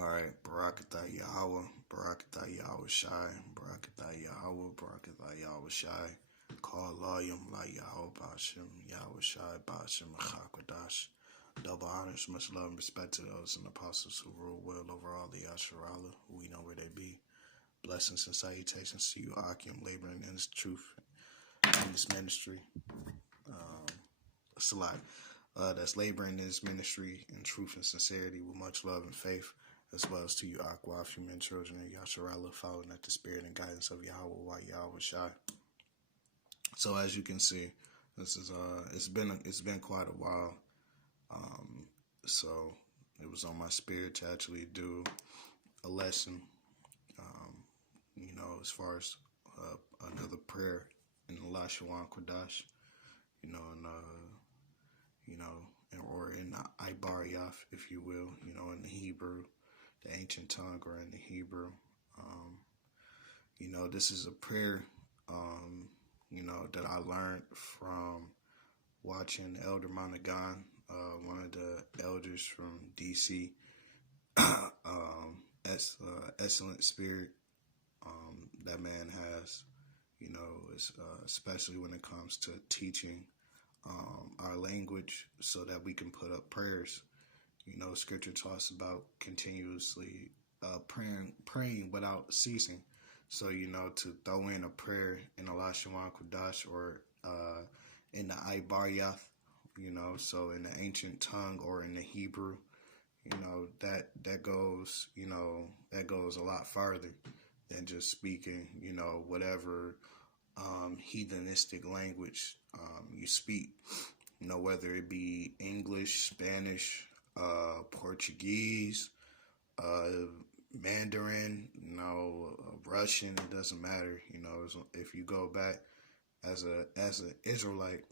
Alright, Barakatah Yahweh, Barakatah Yahawashi, Barakatah Yahweh, Barakatah Yahawashi, Call Layam La Yahweh Bashim, Yahawashi Bashim Chakadash. Double honors, much love and respect to those and apostles who rule well over all the Yasharala, who we know where they be. Blessings and salutations to you, Akim, laboring in this truth, in this ministry. It's a lot. That's laboring in this ministry in truth and sincerity with much love and faith, as well as to you, Yahawashi, men, children of Yasharala, following at the spirit and guidance of Yahweh, Yahawashi. So as you can see, this is it's been quite a while. So it was on my spirit to actually do a lesson, as far as another prayer in the Lashawan Kodash, or in the Ibariyaf, if you will, in the Hebrew, the ancient tongue, or in the Hebrew. This is a prayer, that I learned from watching Elder Monaghan, one of the elders from DC. Excellent spirit that man has, especially when it comes to teaching our language so that we can put up prayers. Scripture talks about continuously praying without ceasing. So, to throw in a prayer in the Lashawan Kodash or in the Ibaryath, so in the ancient tongue or in the Hebrew, that goes a lot farther than just speaking, whatever heathenistic language you speak, whether it be English, Spanish, Portuguese, Mandarin, Russian, it doesn't matter. If you go back as an Israelite,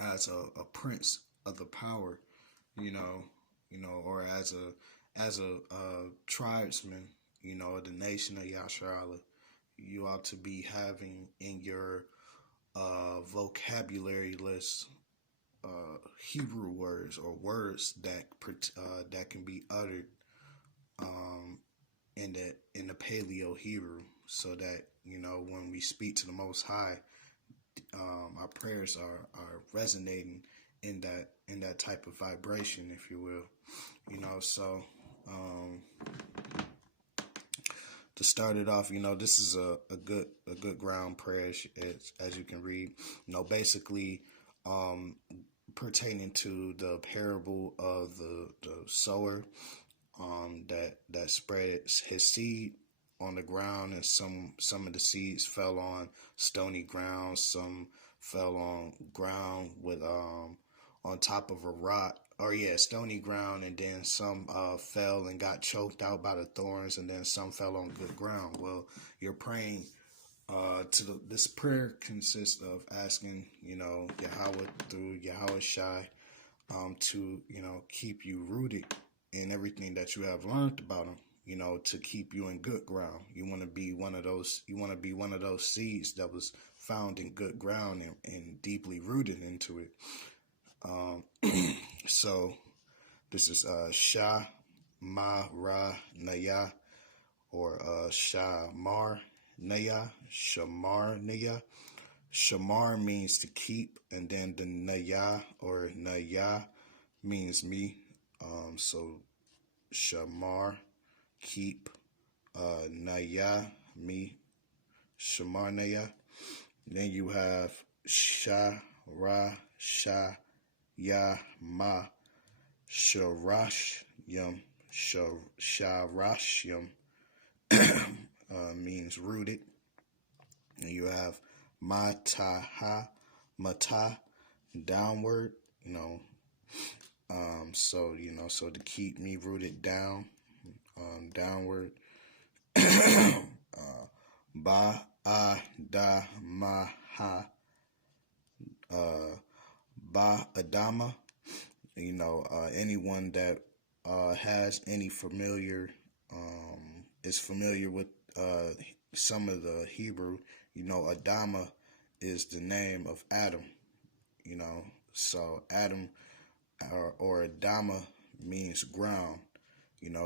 as a prince of the power, or as a tribesman, the nation of Yasharala, you ought to be having in your vocabulary list Hebrew words or words that can be uttered in the Paleo Hebrew, so that when we speak to the Most High, our prayers are resonating in that type of vibration, if you will. So to start it off, this is a good ground prayer, as you can read. Basically pertaining to the parable of the sower that spread his seed on the ground, and some of the seeds fell on stony ground, some fell on ground with on top of a rock, stony ground, and then some fell and got choked out by the thorns, and then some fell on good ground. Well, you're praying this prayer consists of asking, Yahweh through Yahawashi, to, keep you rooted in everything that you have learned about him, to keep you in good ground. You want to be one of those seeds that was found in good ground and deeply rooted into it. So this is Sha Ma Ra Naya, or Shamar Naya, Shamar Naya. Shamar means to keep, and then the Naya or Naya means me. So Shamar, keep, Naya, me, Shamar Naya. Then you have Sha Ra Sha Ya Ma, Sharashyam, Sharashyam means rooted. And you have Mataha, Mata, downward, so to keep me rooted down, downward. Ba, a, da, ma, ha, ba, adama, anyone that has any is familiar with some of the Hebrew, Adama is the name of Adam, so Adam or Adama means ground,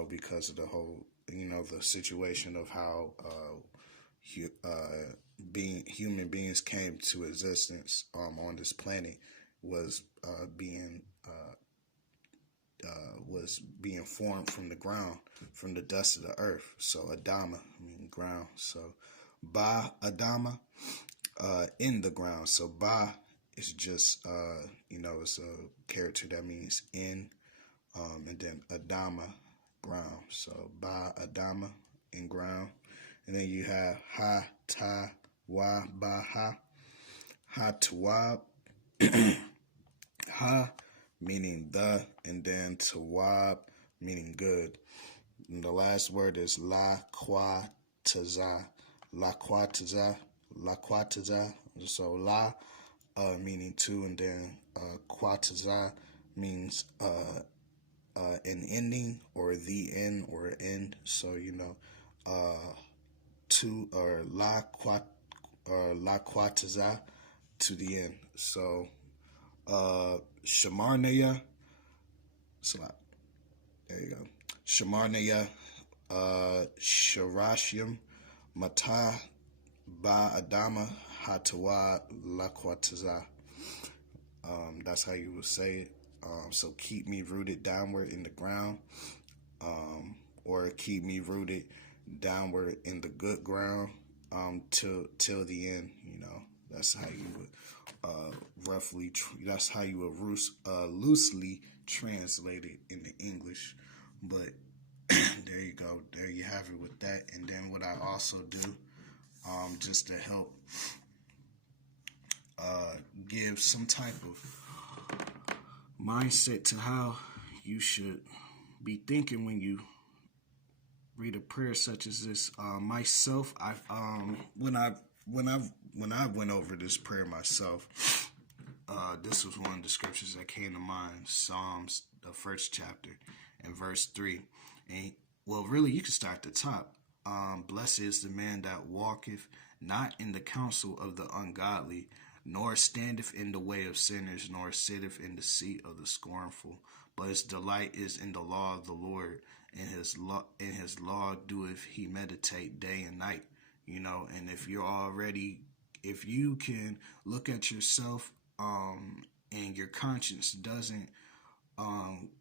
because of the whole, the situation of how human beings came to existence on this planet was being formed from the ground, from the dust of the earth. So Adama, ground. So Ba Adama, in the ground. So Ba is just it's a character that means in, and then Adama, ground. So Ba Adama, in ground. And then you have Ha Ta Wa Ba Ha. Ha Tawab. Ha meaning the, and then Tawab meaning good. And the last word is La Quataza. La Quataza. La Quataza. So La meaning two, and then Quataza means an ending, or the end, or end. So to, or La Quataza, to the end. So Shamarnaya, there you go. Shamarnaya, Sharashim, Mata, Ba Adama, Hatawa, Lakwataza. That's how you would say it. So keep me rooted downward in the ground, or keep me rooted downward in the good ground, till the end. That's how you would that's how you would loosely translate it into English. But there you go. There you have it with that. And then what I also do, just to help give some type of mindset to how you should be thinking when you read a prayer such as this. Myself, when I went over this prayer myself, this was one of the scriptures that came to mind. Psalms, the first chapter, and verse 3. And well, really, you can start at the top. Blessed is the man that walketh not in the counsel of the ungodly, nor standeth in the way of sinners, nor sitteth in the seat of the scornful. But his delight is in the law of the Lord, and his law doeth he meditate day and night. And if you can look at yourself, and your conscience doesn't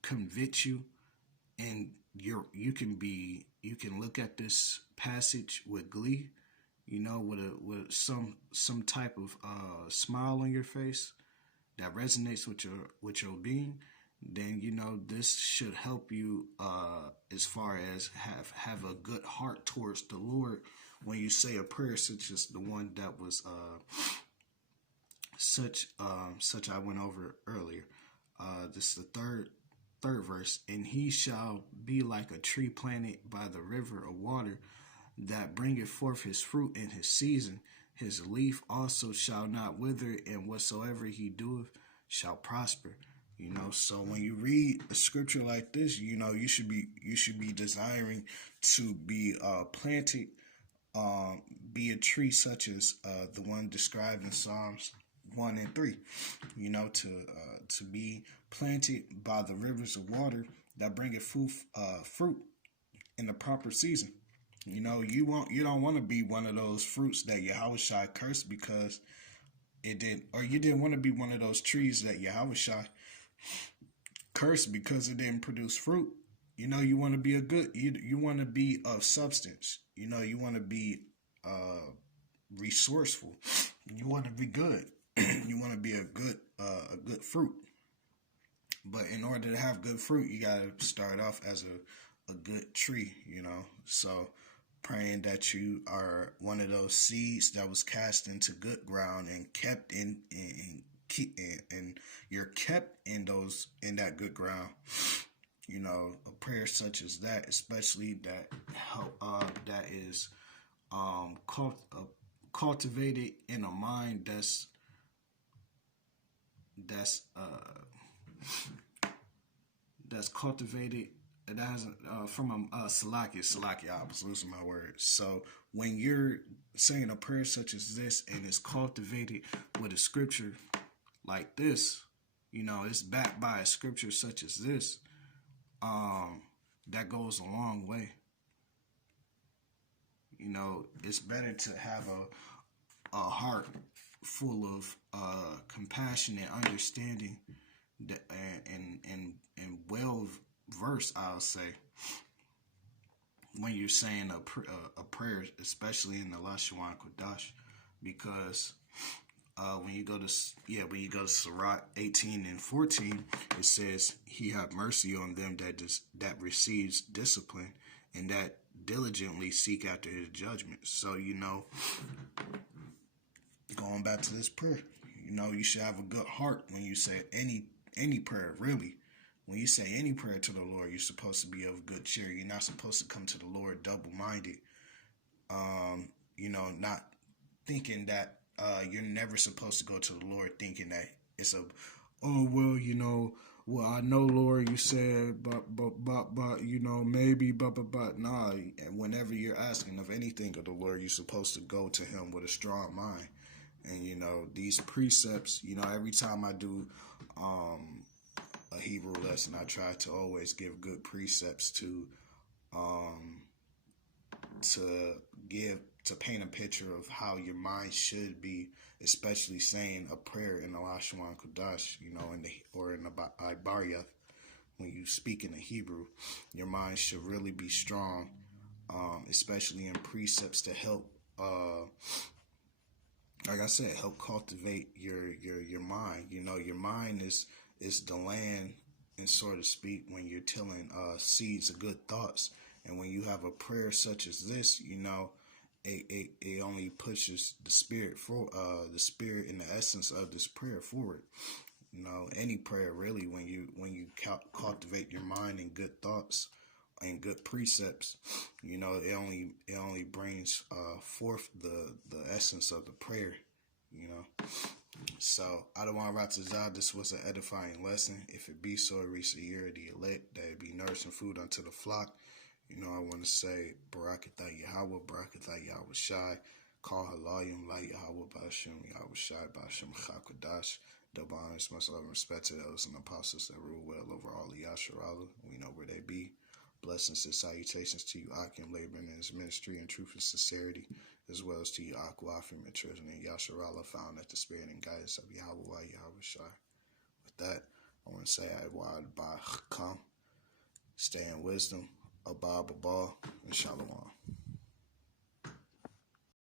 convict you, and you can look at this passage with glee, with some type of smile on your face that resonates with your being, then this should help you as far as have a good heart towards the Lord when you say a prayer such as the one that was such I went over earlier. This is the third verse. And he shall be like a tree planted by the river of water, that bringeth forth his fruit in his season. His leaf also shall not wither, and whatsoever he doeth shall prosper. So when you read a scripture like this, you should be desiring to be planted, be a tree such as the one described in Psalms 1 and 3. To be planted by the rivers of water that bringeth fruit in the proper season. You don't want to be one of those fruits that Yahawashi cursed because it did, or you didn't want to be one of those trees that Yahawashi cursed because it didn't produce fruit. You want to be you want to be of substance. You want to be resourceful. You want to be good. You want to be a good fruit. But in order to have good fruit, you got to start off as a good tree, So praying that you are one of those seeds that was cast into good ground and kept and you're kept in that good ground. A prayer such as that, especially that is cultivated in a mind that's cultivated. That has from a Salakia. I was losing my words. So when you're saying a prayer such as this and it's cultivated with a scripture like this, it's backed by a scripture such as this. that goes a long way. You know, it's better to have a heart full of compassion and understanding, and well versed, I'll say, when you're saying a prayer, especially in the Lashwan Kodash, because when you go to Sirach 18 and 14, it says, "He have mercy on them that receives discipline, and that diligently seek after His judgment." So, you know, going back to this prayer, you know, you should have a good heart when you say any prayer. Really, when you say any prayer to the Lord, you're supposed to be of good cheer. You're not supposed to come to the Lord double-minded. You know, not thinking that you're never supposed to go to the Lord thinking that it's oh, well, you know, well, I know, Lord, you said, but, you know, maybe, but, nah. And whenever you're asking of anything of the Lord, you're supposed to go to Him with a strong mind. And, you know, these precepts, you know, every time I do a Hebrew lesson, I try to always give good precepts to paint a picture of how your mind should be, especially saying a prayer in the Lashwan Kodash, you know, in the Ibarya. When you speak in the Hebrew, your mind should really be strong, especially in precepts to help, like I said, help cultivate your mind. You know, your mind is the land, and so to speak, when you're tilling seeds of good thoughts. And when you have a prayer such as this, you know, it only pushes the spirit for the spirit and the essence of this prayer forward. You know, any prayer really, when you cultivate your mind in good thoughts and good precepts, you know, it only brings forth the essence of the prayer. You know, so I don't want to write this out. This was an edifying lesson. If it be so, it reach the ear of the elect, that it be nourishing food unto the flock. You know, I want to say, Barakatah Yahweh, Barakatah Yahawashi, Call Halayim, La Yahweh, Ba'ashem, Yahawashi, Ba'ashem, Chakadash. Double honors, much love and respect to those and apostles that rule well over all the Yasharala. We know where they be. Blessings and salutations to you, Akim, laboring in his ministry in truth and sincerity, as well as to you, Akwafim, and children in Yasharala, found at the spirit and guidance of Yahweh, Yahawashi. With that, I want to say, Iwad Ba'achkam, stay in wisdom, Abba, and Shalom.